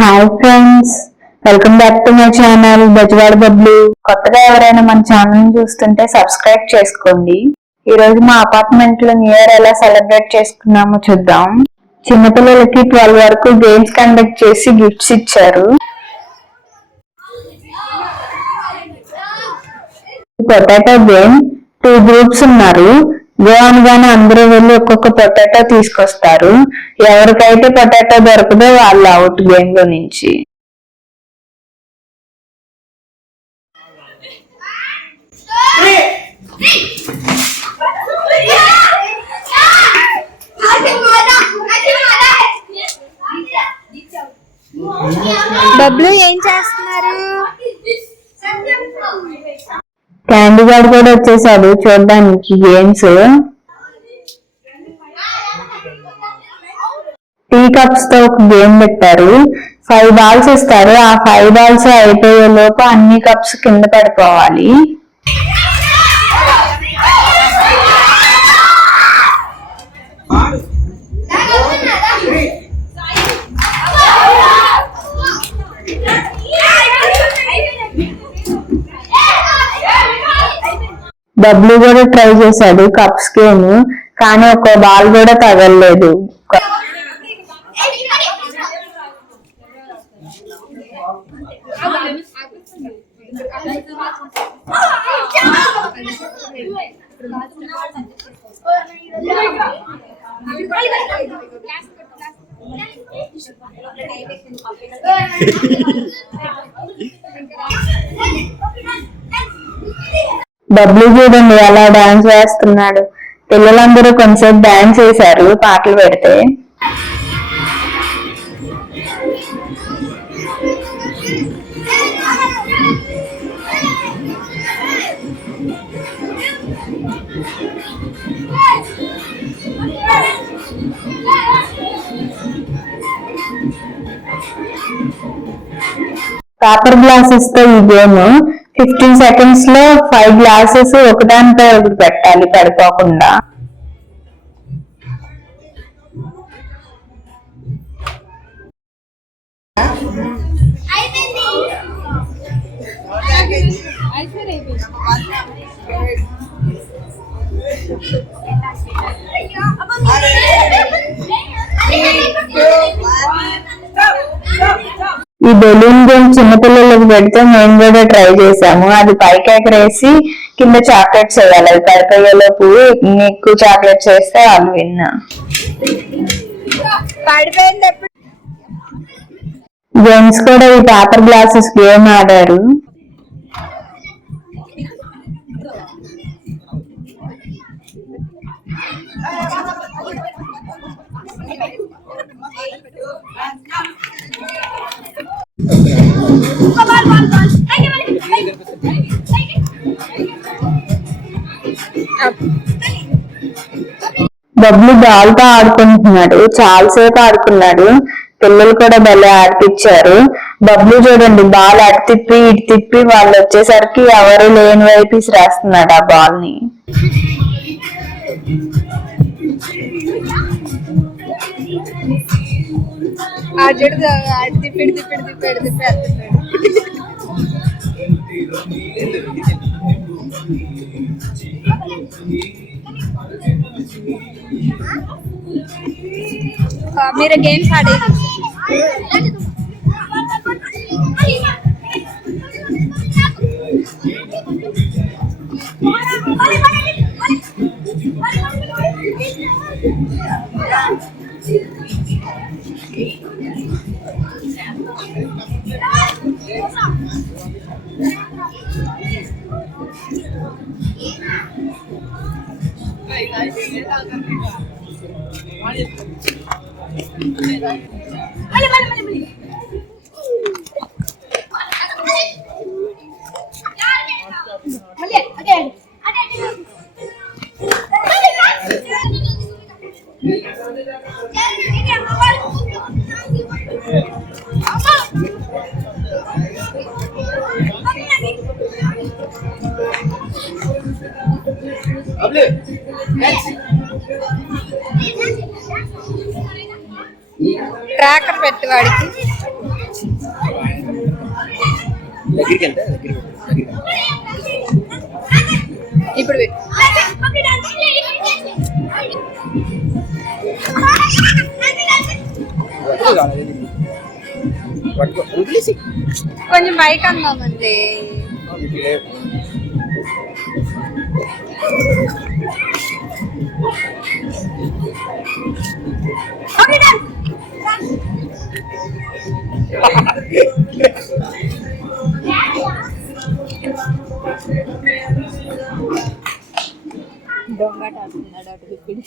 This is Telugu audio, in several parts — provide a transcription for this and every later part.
Hi friends, welcome back to my channel Bezawada Bablu. కొత్తగా ఎవరైనా మన ఛానల్ చూస్తుంటే సబ్స్క్రైబ్ చేసుకోండి. ఈ రోజు మా అపార్ట్మెంట్ లో న్యూ ఇయర్ ఎలా సెలబ్రేట్ చేసుకున్నామో చూద్దాం. చిన్నపిల్లలకి 12 వరకు గేమ్స్ కండక్ట్ చేసి గిఫ్ట్స్ ఇచ్చారు. పొటాటో గేమ్ 2 గ్రూప్స్ ఉన్నారు. గో అనగానే అందరూ వెళ్ళి ఒక్కొక్క పొటాటో తీసుకొస్తారు. ఎవరికైతే పొటాటో దొరకదో వాళ్ళు అవుట్ గేమ్ లో నుంచి. బబ్లు ఏం చేస్తున్నారు? క్యాండీ గార్డ్ కూడా వచ్చేసాడు చూడడానికి గేమ్స్. టీ కప్స్ తో ఒక గేమ్ పెట్టారు. 5 బాల్స్ ఇస్తారు. ఆ 5 బాల్స్ అయిపోయే లోపు అన్ని కప్స్ కింద పడిపోవాలి. బబ్లు కూడా ట్రై చేశాడు కప్స్ గేమ్, కానీ ఒక బాల్ కూడా తగలలేదు. బబ్లు చూడండి ఎలా డాన్స్ వేస్తున్నాడు. పిల్లలందరూ కొంచెంసేపు డాన్స్ వేశారు పాటలు పెడితే. పేపర్ గ్లాసెస్ తో ఈ గేమ్ 15 సెకండ్స్ లో 5 గ్లాసెస్ ఒకదానిపై ఒకటి పెట్టాలి పడిపోకుండా. ఈ బెలూన్ గేమ్ చిన్నపిల్లలకు పెడితే మేము కూడా ట్రై చేసాము. అది పైకి ఎగరేసి కింద చాక్లెట్స్ వేయాలి. అది పడిపోయేలోపు ఎక్కువ చాక్లెట్స్ వేస్తే వాళ్ళు విన్నా. జెంట్స్ కూడా ఈ పేపర్ గ్లాసెస్ గేమ్ ఆడారు. బబ్లు బాల్ తో ఆడుకుంటున్నాడు. చాలాసేపు ఆడుకున్నాడు. పిల్లలు కూడా భలే ఆడిపించారు. బబ్లు చూడండి బాల్ అటు తిప్పి ఇటు తిప్పి వాళ్ళు వచ్చేసరికి ఎవరు లేని వైపు రాస్తున్నాడు ఆ బాల్ ని. మీరు గేమ్స్ ఆడేది ట్రాకర్ పెట్టువాడి ఇప్పుడు కొంచెం బైక్ అందామండి. దొంగ టాస్తున్నాడు అటు దిక్కుడు.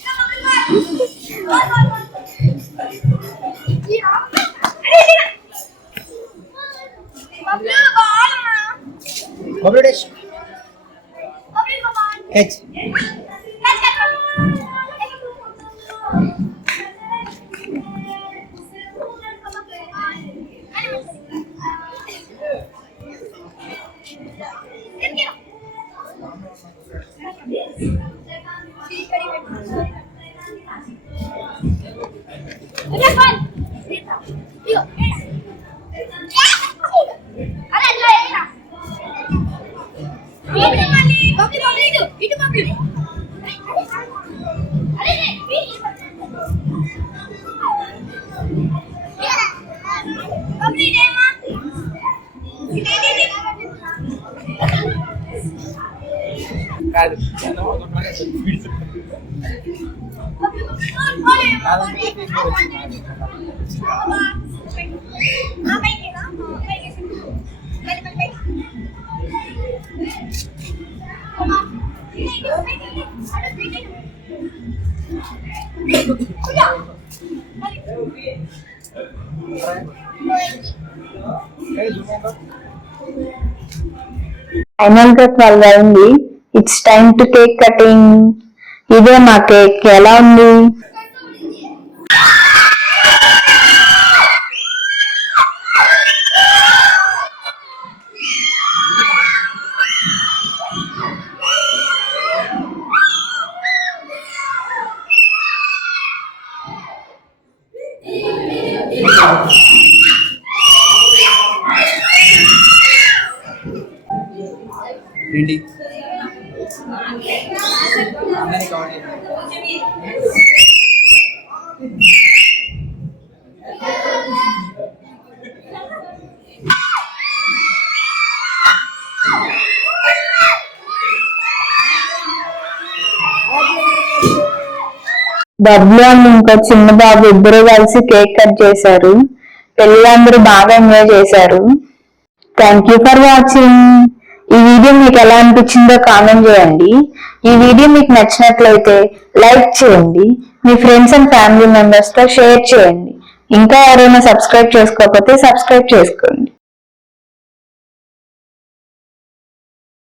ఫైనల్ గా 12 అయింది. It's time to cake cutting. ఇదే మా కేక్. ఎలా ఉంది? బబ్లు అని ఇంకో చిన్న బాబు ఇద్దరు కలిసి కేక్ కట్ చేశారు. పిల్లలందరూ బాగా ఎంజాయ్ చేశారు. Thank you for watching. ఈ వీడియో మీకు ఎలా అనిపించిందో కామెంట్ చేయండి. ఈ వీడియో మీకు నచ్చినట్లయితే లైక్ చేయండి. మీ ఫ్రెండ్స్ అండ్ ఫ్యామిలీ మెంబర్స్ తో షేర్ చేయండి. ఇంకా ఎవరైనా సబ్స్క్రైబ్ చేసుకోకపోతే సబ్స్క్రైబ్ చేసుకోండి.